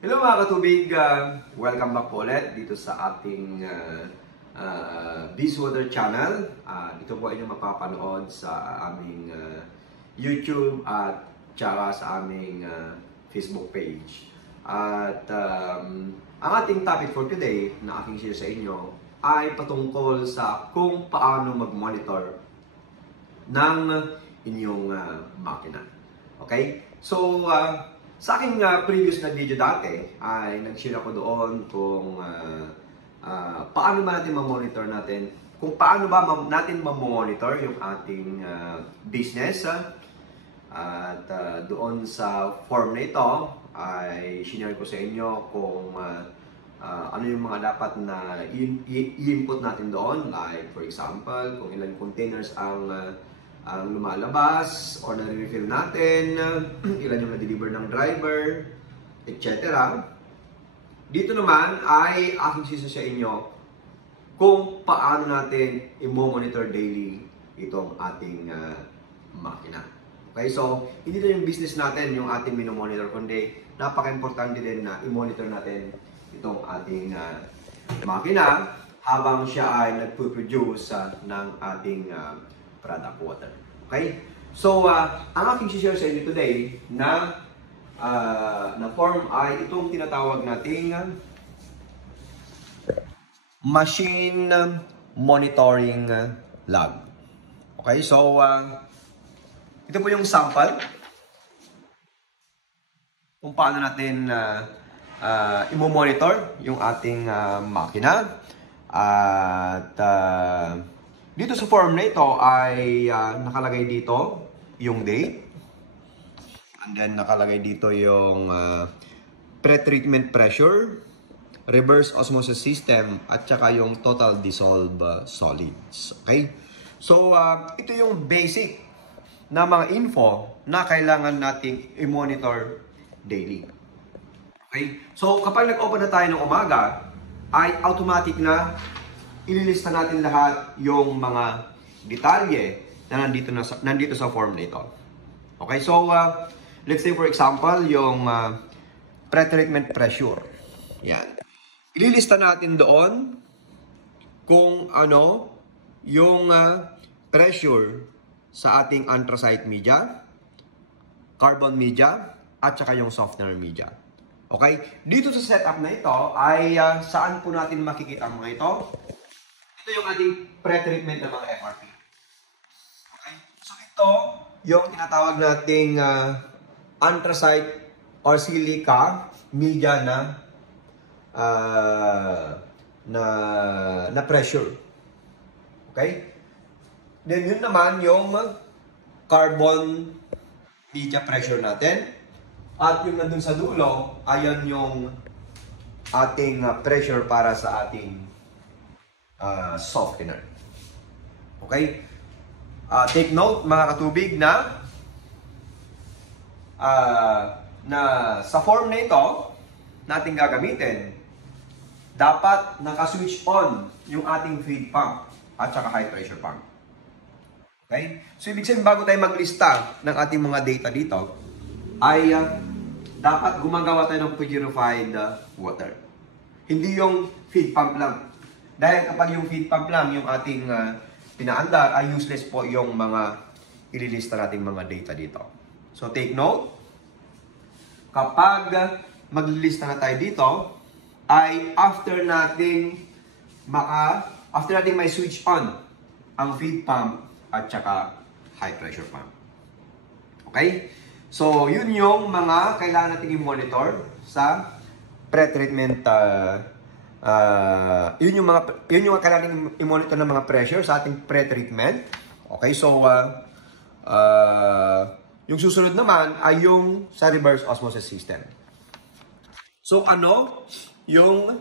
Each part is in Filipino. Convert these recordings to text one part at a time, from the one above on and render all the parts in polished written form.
Hello mga katubig, welcome back po ulit dito sa ating Beeswater channel. Dito po inyong mapapanood sa aming YouTube at tsaka sa aming Facebook page. At ang ating topic for today na aking share sa inyo ay patungkol sa kung paano mag-monitor ng inyong makina. Okay? So, sa aking previous na video dati ay nag-share ako doon kung paano ba natin ma-monitor natin, kung paano ba natin ma-monitor yung ating business. At doon sa form na ito ay sinare ko sa inyo kung ano yung mga dapat na i-input natin doon. Like for example, kung ilang containers ang lumalabas o na-refill natin, ilan yung na-deliver ng driver, etc. Dito naman ay aking sisa sa inyo kung paano natin i-monitor daily itong ating makina. Okay, so hindi na yung business natin yung ating minomonitor, kundi napaka-importante din na i-monitor natin itong ating makina habang siya ay nagpo-produce ng ating product water. Okay? So, ang aking share sa inyo today na form ay itong tinatawag nating machine monitoring log. Okay? So, ito po yung sample kung paano natin i-monitor yung ating makina. At dito sa form na ito ay nakalagay dito yung date. And then nakalagay dito yung pre-treatment pressure, reverse osmosis system, at saka yung total dissolved solids. Okay? So, ito yung basic na mga info na kailangan nating i-monitor daily. Okay? So, kapag nag-open na tayo ng umaga, ay automatic na ililista natin lahat yung mga detalye na nandito sa form na ito. Okay, so let's say for example, yung pre-treatment pressure. Yan. Ililista natin doon kung ano yung pressure sa ating anthracite media, carbon media, at saka yung softener media. Okay? Dito sa setup na ito ay saan po natin makikita ang mga ito? Ito yung ating pre-treatment ng mga FRP. Okay? So ito yung tinatawag nating anthracite or silica media na pressure. Okay? Then yun naman yung carbon media pressure natin. At yung nandun sa dulo, ayan yung ating pressure para sa ating softener. Okay? Take note mga katubig na sa form na ito natin gagamitin, dapat naka-switch on yung ating feed pump at saka high pressure pump. Okay? So ibig sabihin bago tayo maglista ng ating mga data dito, ay dapat gumagawa tayo ng purified water. Hindi yung feed pump lang. Dahil kapag yung feed pump lang yung ating pinaandar, ay useless po yung mga ililista nating mga data dito. So take note, kapag maglilista na tayo dito, ay after nating may switch on ang feed pump at saka high pressure pump. Okay? So yun yung mga kailangan nating i-monitor sa pre-treatment yun yung kailangan i-monitor ng mga pressure sa ating pre-treatment. Okay, so yung susunod naman ay yung sa reverse osmosis system. So ano yung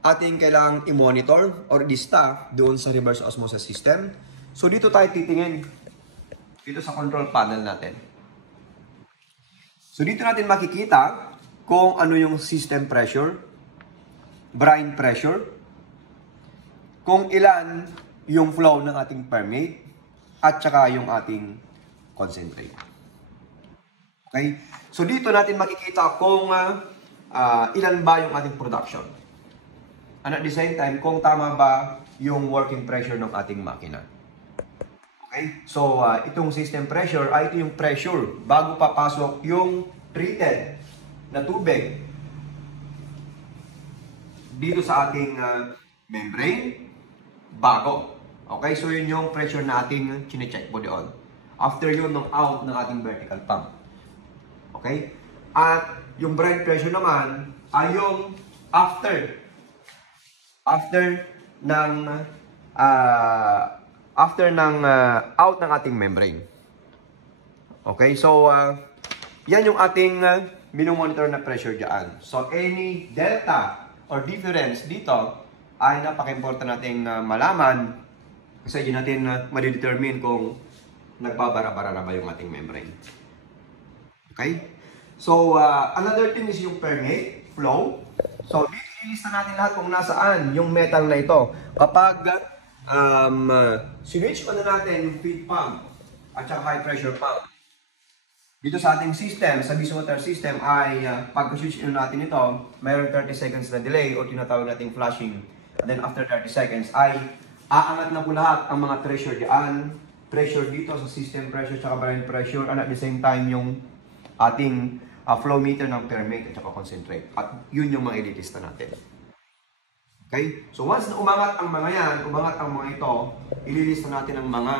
ating kailangang i-monitor or lista doon sa reverse osmosis system? So dito tayo titingin dito sa control panel natin. So dito natin makikita kung ano yung system pressure, brine pressure, kung ilan yung flow ng ating permeate, at saka yung ating concentrate. Okay? So dito natin makikita kung ilan ba yung ating production. And at the same time, kung tama ba yung working pressure ng ating makina. Okay? So, itong system pressure, ito yung pressure bago papasok yung treated na tubig dito sa ating membrane bago. Okay? So, yun yung pressure na ating chinecheck po doon. After yun, ng out ng ating vertical pump. Okay? At yung brine pressure naman ay yung after ng out ng ating membrane. Okay? So, yan yung ating minomonitor na pressure dyan. So, any delta or difference dito ay napaka-important nating malaman kasi yun natin madidetermine kung nagbabara-bara na ba yung ating membrane. Okay? So, another thing is yung permeate flow. So, dito ilista natin lahat kung nasaan yung metal na ito. Kapag switch on na natin yung feed pump at saka high pressure pump, dito sa ating system, sa water system ay pag-switch on natin ito, mayroon 30 seconds na delay o tinatawag nating flushing. And then after 30 seconds ay aangat na po lahat ang mga pressure diyan. Pressure dito sa system pressure at brine pressure and at the same time yung ating flow meter ng permeate at saka concentrate. At yun yung mga ililista natin. Okay? So once na umangat ang mga yan, umangat ang mga ito, ililista natin ang mga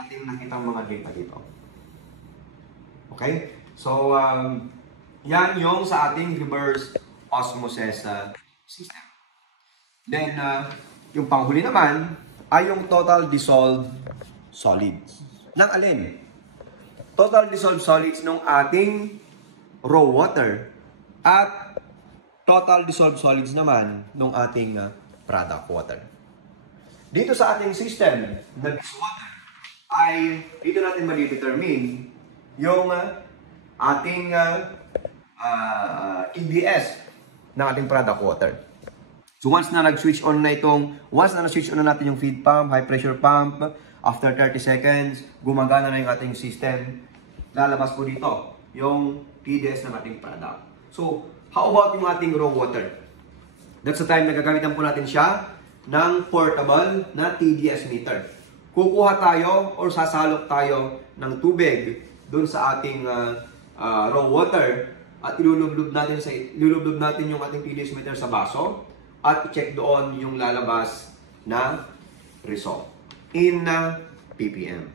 ating nakitang mga data dito. Okay? So, yan yung sa ating reverse osmosis system. Then, yung panghuli naman ay yung total dissolved solids. Nang alin? Total dissolved solids ng ating raw water at total dissolved solids naman ng ating product water. Dito sa ating system na water ay dito natin ma-determine yung ating TDS ng ating product water. So once na nag-switch on na switch on na natin yung feed pump, high pressure pump, after 30 seconds, gumagana na yung ating system, lalabas po dito yung TDS ng ating product. So, how about yung ating raw water? That's the time na gagamitan po natin siya ng portable na TDS meter. Kukuha tayo or sasalok tayo ng tubig doon sa ating raw water at ilulublob natin yung ating TDS meter sa baso at i-check doon yung lalabas na result in ppm.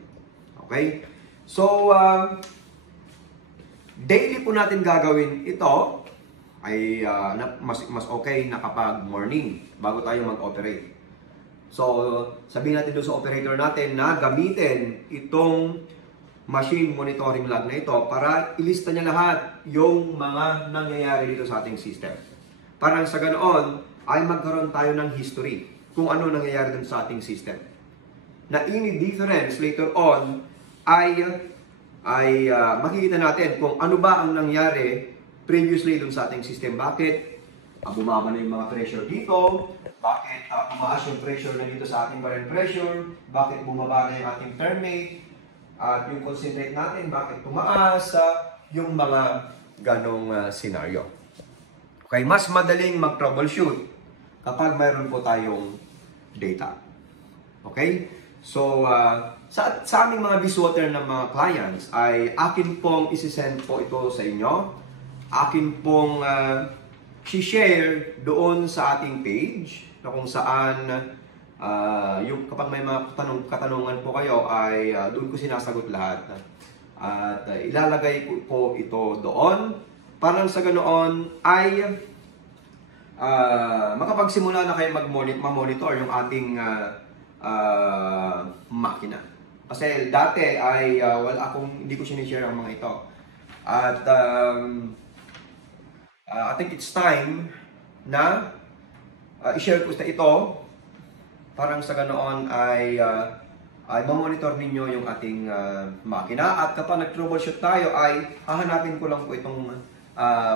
Okay? So, daily po natin gagawin ito ay mas okay na kapag morning bago tayo mag-operate. So, sabihin natin doon sa operator natin na gamitin itong machine monitoring log na ito para ilista niya lahat yung mga nangyayari dito sa ating system. Parang sa ganoon ay magkaroon tayo ng history kung ano nangyayari dun sa ating system. Na any difference later on ay makikita natin kung ano ba ang nangyari previously dun sa ating system. Bakit bumaba na yung mga pressure dito? Bakit tumaas yung pressure na dito sa ating barrel pressure? Bakit bumaba na yung ating permeate? At yung concentrate natin, bakit tumaas? Yung mga ganong scenario. Okay, mas madaling mag-troubleshoot kapag mayroon po tayong data. Okay? So, sa aming mga Bizwater ng mga clients ay akin pong isi-send po ito sa inyo. Akin pong share doon sa ating page na kung saan yung kapag may mga katanungan po kayo ay doon ko sinasagot lahat. At ilalagay ko po ito doon para sa ganoon ay makapagsimula na kayo mag-monitor yung ating makina. Kasi dati ay hindi ko sinishare ang mga ito. At I think it's time na i-share ko sa ito parang sa ganoon ay mamonitor ninyo yung ating makina. At kapag nag-troubleshoot tayo ay hahanapin ko lang po itong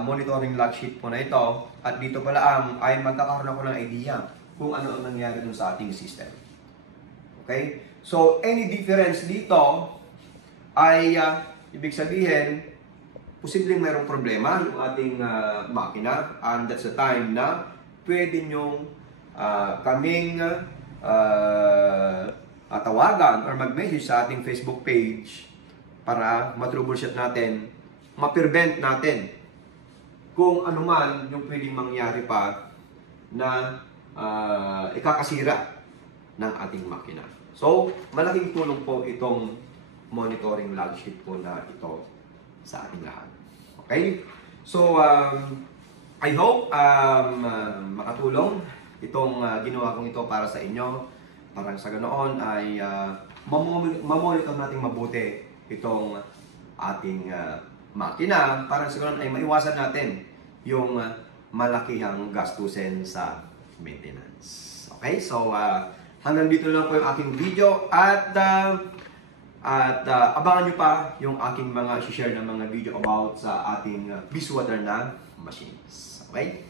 monitoring log sheet po na ito. At dito pala ay magkakaroon ako ng idea kung ano ang nangyari dun sa ating system. Okay? So, any difference dito ay ibig sabihin, posibleng mayroong problema yung ating makina, and that's the time na pwede nyong kaming tawagan or mag-message sa ating Facebook page para ma-troubleshoot natin, ma-prevent natin kung ano man yung pwedeng mangyari pa na ikakasira ng ating makina. So, malaking tulong po itong monitoring log sheet po na ito sa ating lahat. Okay? So, I hope makatulong itong ginawa kong ito para sa inyo. Para sa ganoon ay mamonitor natin mabuti itong ating makina. Para sa ganoon ay maiwasan natin yung malakihang gastusin sa maintenance. Okay? So, hanggang dito lang po yung aking video at abangan nyo pa yung aking mga share na mga video about sa ating Bizwater na machines. Okay?